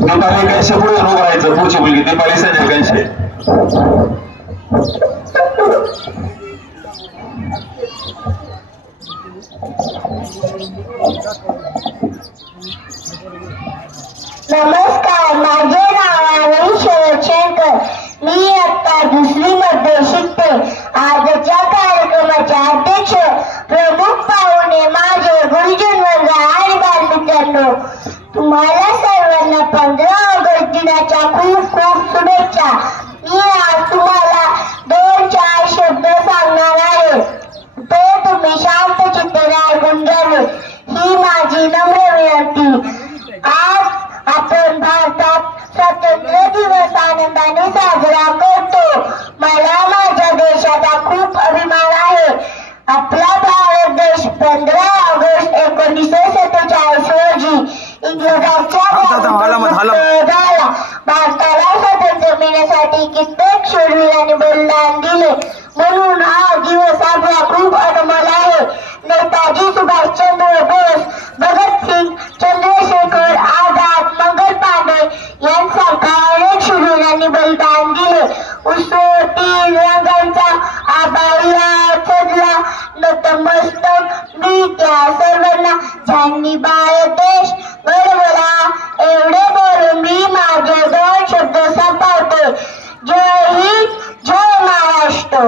दीपाली गणशे पुढे उभं राहायचं पुढची मुलगी दीपाली संजय गणशे नमस्कार. तुम्हाला सर्वांना पंधरा ऑगस्ट दिनाच्या खूप खूप शुभेच्छा. मी आज तुम्हाला दोन चार शब्द सांगणार आहे. ते तुम्ही शांत चित्ताने ऐकून घ्यावे ही माझी नम्र विनंती. आज आपण भारतात स्वातंत्र्य दिवस आनंदाने साजरा करतो. मला माझ्या देशाचा खूप अभिमान आहे. आपला भारताला स्वतंत्र मिळण्यासाठी कित्येक शूरवीरांनी बलिदान दिले. म्हणून हा दिवस आपला खूप अनमोल आहे. नेताजी सुभाषचंद्र बोस भगतसिंग चंद्रशेखर आझाद मंगल पांडे यांसारख्या अनेक शूरवीरांनी बलिदान दिले. उसो तीन रंगांचा आभारी सजला नतमस्तक मी त्या सर्व सर्वांना ज्यांनी बरोबरा एवढे बोलून मी माझे दोन शब्द संपवते. जय हिंद जय महाराष्ट्र.